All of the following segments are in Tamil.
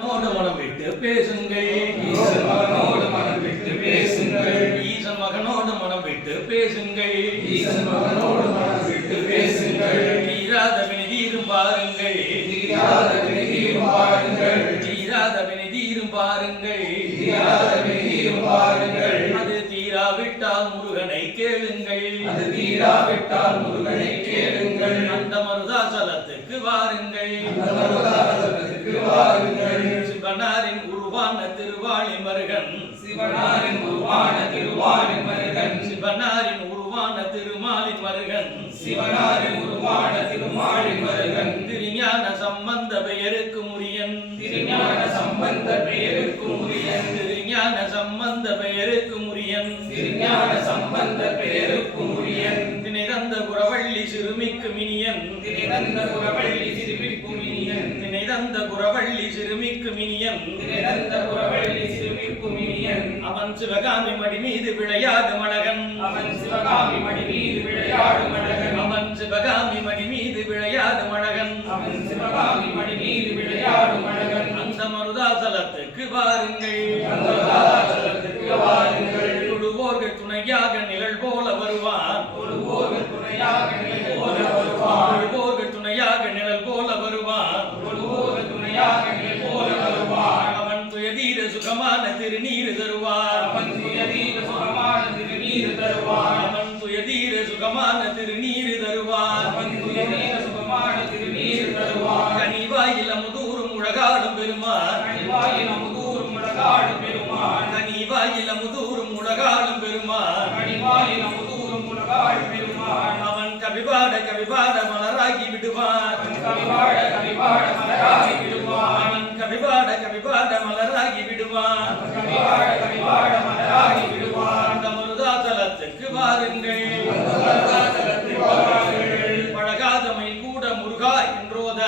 மனம் விட்டு பேசுங்கள். ஈசன் மகனோடு மனம் விட்டு பேசுங்கள். ஈசன் மகனோடு மனம் விட்டு பேசுங்கள். ஈசன் மகனோடு மனம் விட்டு பேசுங்கள். தீராத வினைதீரும் பாருங்கள். தீராத வினைதீரும் பாருங்கள். தீராத வினைதீரும் பாருங்கள். தீராத வினைதீரும் பாருங்கள். அது தீராவிட்டால் முருகனை கேளுங்கள். அது தீராவிட்டால் முருகனை கேளுங்கள். அந்த மருதாசலத்துக்கு வாருங்கள். அந்த மருதாசலத்துக்கு வாருங்கள். சிவனாரின் உருவான திருவாளி மருகன். சிவனாரின் உருவான திருவாளி மருகன். சிவனாரின் உருவான திருமாலின் மருகன். சிவனாரின் உருவான திருமாலி மருகன். திருஞான சம்பந்த பெயருக்கு முரியன். திருஞான சம்பந்த பெயருக்கு முரியன். திருஞான சம்பந்த பெயருக்கு முரியன். திருஞான சம்பந்த பெயருக்கு முரியன். திணைதந்த குரவள்ளி சிறுமிக்கு மினியன். திணைதந்த குரவள்ளி சிறுமிக்கு மினியன். திணைதந்த குரவள்ளி சிறுமிக்கு மினியன். திணைதந்த குரவள்ளி சிறுமிக்கு மினியன். அவன் சிவகாமி மடி மீது விளையாடு மழகன். அவன் சிவகாமி மடி மீது விளையாடு மழகன். அவன் சிவகாமி மடி மீது விளையாடு மழகன். அவன் சிவகாமி மடி மீது விளையாடு மழகன். அந்த மருதாசலத்துக்கு வாருங்கள். அந்த மருதாசலத்துக்கு வாருங்கள். தொழுவோர்கள் துணையாக நிழல் போல வருவான். தொழுவோர்கள் துணையாக நிழல் போல வருவான். தொழுவோர்கள் துணையாக நிழல் போல வருவான். தொழுவோர்கள் துணையாக நிழல் போல வருவான். அவன் துயதீர சுகமான திருநீர் தருவான். அவன் துயதீர சுகமான திருநீர் தருவான். அவன் துயதீர சுகமான திருநீர் தருவான். அவன் துயதீர சுகமான திருநீர் தருவான். கனிவாயில் அமுதூரும் உலகாடும் பெருமான். கனிவாயில் அமுதூரும் உலகாடும் பெருமான். கனிவாயில் அமுதூரும் உலகாடும் பெருமான். கனிவாயில் அமுதூரும் உலகாடும் பெருமான். அவன் கவிபாட கவிபாட மலராகி விடுவான். அவன் கவிபாட கவிபாட மலராகி விடுவான். அவன் கவிபாட கவிபாட மலராகி விடுவான். அவன் கவிபாட கவிபாட மலராகி விடுவான். அந்த மருதாசலத்துக்கு வாருங்கள். அந்த மருதாசலத்துக்கு வாருங்கள். பழகாதமை கூட முருகா என்றோத.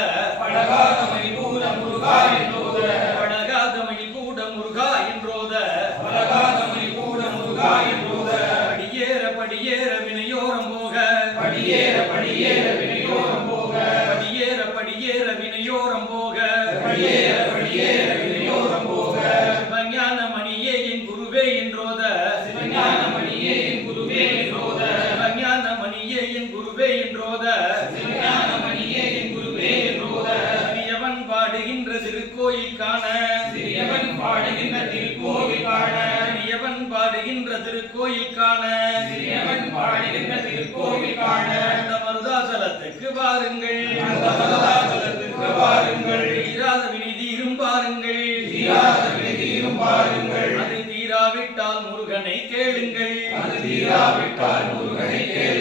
பழகாதமை கூட முருகா என்றோத. பழகாதமை கூட முருகா என்றோத. பழகாதமை கூட முருகா என்றோத. படியேற படியேற வினையோரம் போக. படியேற படியேற வினையோரம் போக. படியேற படியேற வினையோரம் போக. படியேற படியேற வினையோரம் போக. சிவஞான மணியே என் குருவே என்றோத. சிவஞான மணியே என் குருவே என்றோத. சிவஞான மணியே என் குருவே என்றோத. சிவஞான மணியே என் குருவே என்றோத. சிறியவன் பாடுகின்ற திருக்கோயில் காண. சிறியவன் பாடுகின்ற திருக்கோவில் காண. சிறியவன் பாடுகின்ற திருக்கோயில் காண. சிறியவன் பாடுகின்ற திருக்கோவில் காண. அந்த மருதாசலத்துக்கு வாருங்கள். அந்த மருதாசலத்துக்கு வாருங்கள். தீராத வினைதீரும் பாருங்கள். தீராத வினைதீரும் பாருங்கள். அது தீராவிட்டால் முருகனை கேளுங்கள். அது தீராவிட்டால் முருகனை கேளுங்கள்.